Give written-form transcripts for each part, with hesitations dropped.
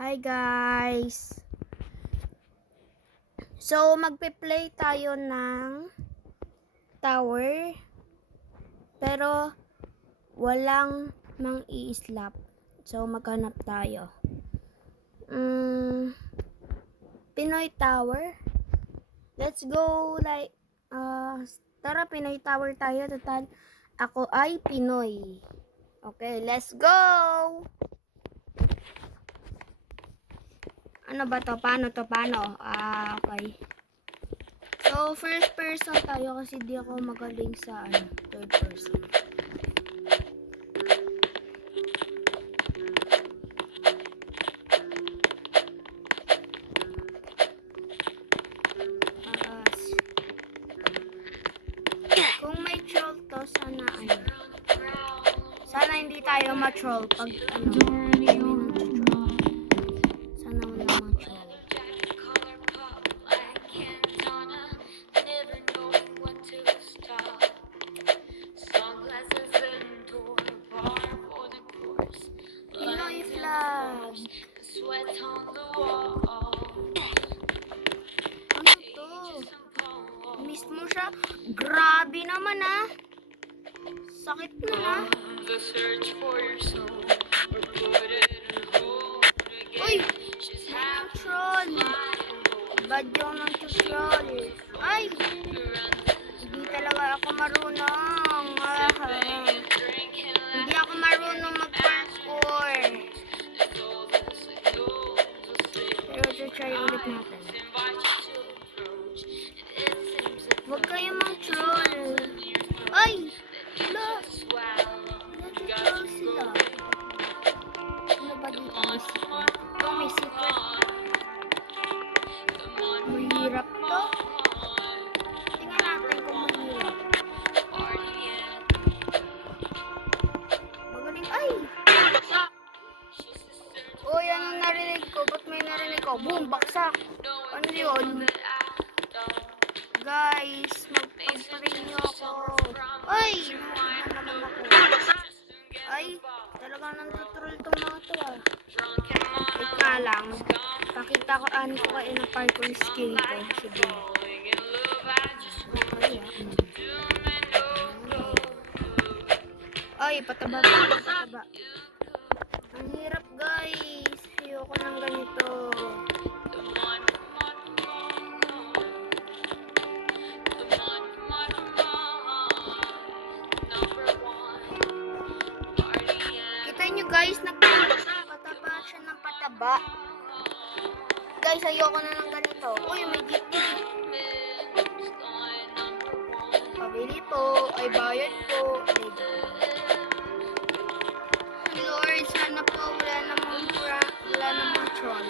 Hi guys! So, magpe-play tayo ng tower, pero walang mang i-slap. So, maghanap tayo. Pinoy Tower. Let's go tara Pinoy Tower tayo. Total, ako ay Pinoy. Okay, let's go! Ano ba to? Paano to? Paano? Okay. So, first person tayo kasi di ako magaling sa third person. Kung may troll to, sana hindi tayo ma-troll pag sana wala ma-troll. Pinoy flag. Ano to? Mismo siya. Grabe naman Sakit na Uy! May troll. Bad yung nag-troll. Ay! Hindi talaga ako marunong. Hindi ako marunong mag-parkour. Pero try ulit natin. Huwag kayo mag-troll. Ay! Wala! Nag-troll sila. Ano ba dito? May secret. May secret. Mahirap to. Tingnan natin kung mahirap. Magaling. Ay! Uy, anong narinig ko? Ba't may narinig ko? Boom! Baksak! Ano yun? Guys, magpag-pray nyo ako. Ay! Naman ako. Ay! Talagang nantutrol itong mga to Wait nga lang. Pakita ko ko kayo ng parkour skill ko. Sige. Ay, pataba. Ang hirap guys. Ayoko ng ganito. Kita nyo guys, nagpataba siya ng pataba. Guys, ayoko na ng ganito. Uy, may gift. Pabili po. Ay, bayad po. Lord, sana po wala namang troll.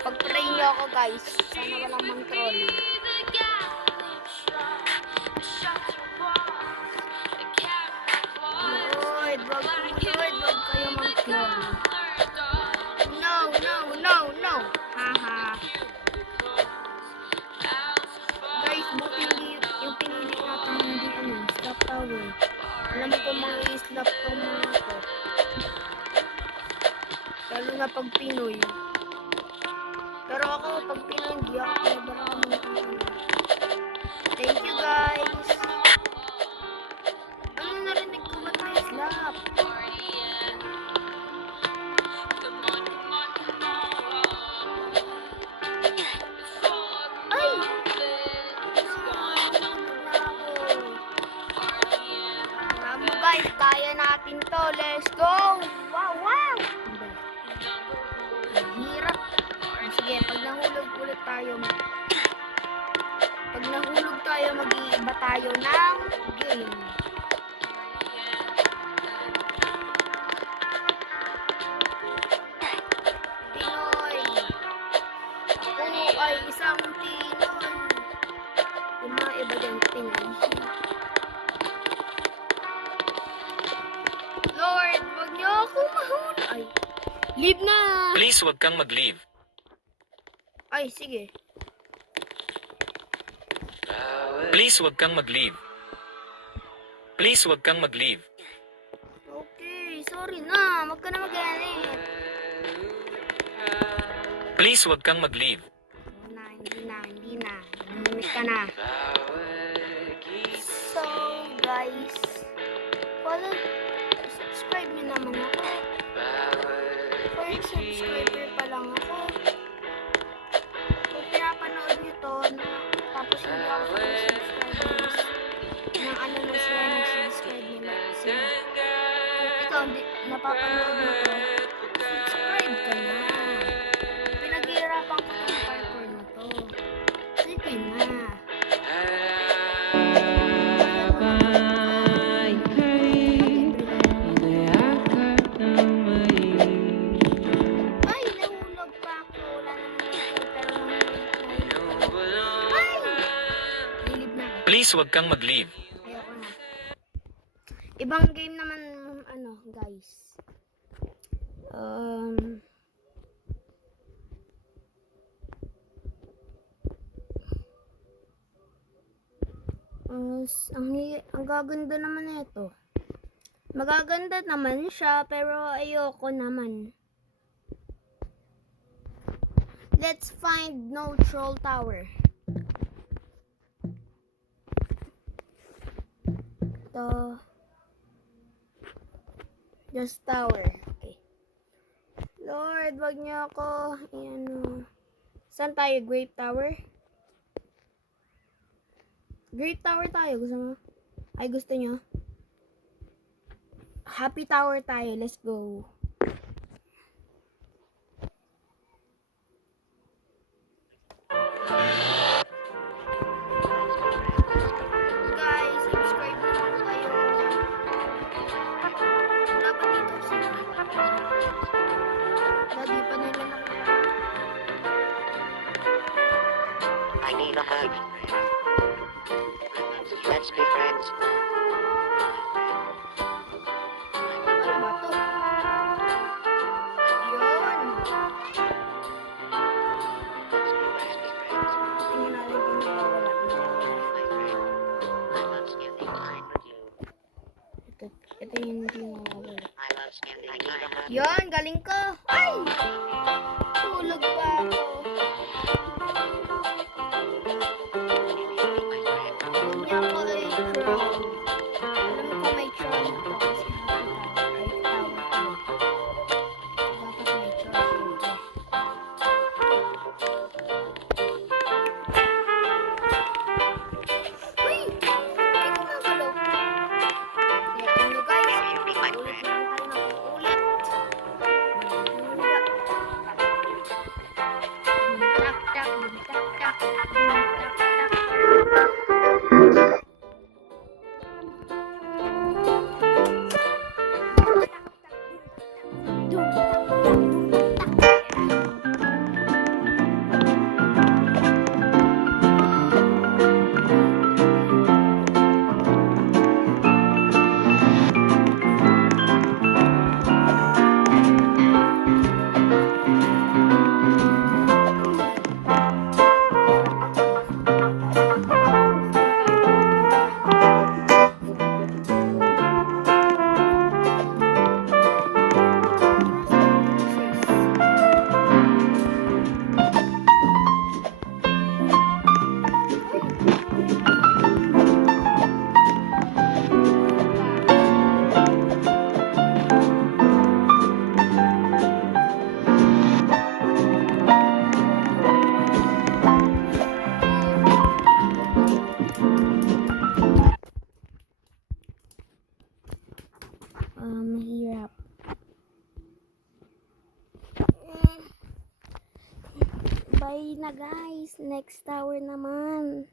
Pag-pray nyo ako guys. Sana wala namang troll. Lord, wag kayo mag-troll. No. Haha. Guys, buti yung pinili natin hindi stop tower. Alam ko mga i-slap tong mga to. Lalo na pag Pinoy. Pero ako, pag Pinoy, hindi ako pinabaramang Thank you guys. Ano narinig ko ba tayo slap? Ay! Tama guys, kaya natin to. Let's go! Wow! Hirap. Sige, pag nahulog ulit tayo, mag-iiba tayo ng game. Pinoy. Ako ay isang Pinoy. Yung mga iba dyan, Pinoy. Lord, wag niyo ako mahuli. Ay, leave na! Please, wag kang mag-leave. Ay, sige. Please, wag kang mag-leave. Please, wag kang mag-leave. Okay, sorry na. Wag ka na mag-ganit. Please wag kang mag-leave. Hindi na. Namimik ka na. So, guys, follow, subscribe nyo naman ako. For subscriber pa lang ako. Kung pinapanood nyo to, tapos hindi ako sa subscribers, na ano na sila, nag-subscribe nila sila. Kung ikaw hindi napapanood mo to, subscribe ka na. Pinaghihirapan ko itong parkour na to. Sige na. Ay, nahulog pa ako. Wala naman ako. Pero ay! Lilib na ako. Please wag kang mag-leave. Ayoko na. Ibang game naman, ano, guys. Ang gaganda naman nito. Magaganda naman siya, pero ayoko naman. Let's find no troll tower. Ito. Just tower. Okay. Lord, wag niyo ako. Ayan. Saan tayo? Great Tower? Great Tower tayo. Gusto mo? Ay, gusto nyo? Happy Tower tayo. Let's go. Guys, subscribe na lang kayo. Wala pa dito si Lagi pa nila nakita. I need a hug. Let's be friends. Ano ba to? Yun. Tingnan natin kung nawawala. I love spending time with you. Ito yung hindi nawawala. I love spending time with you. Yun, galing ko. Ay! Tulog pa ako. Huwag niya ako i-troll. Alam ko may troll ako kasi happy tower. Dapat may troll dito. Uy! Hindi ko nagalaw. Kaya ano guys, ulit lang tayo ng ulit. Tak tak tak tak tak tak. Mahirap. Bye na guys. Next tower naman.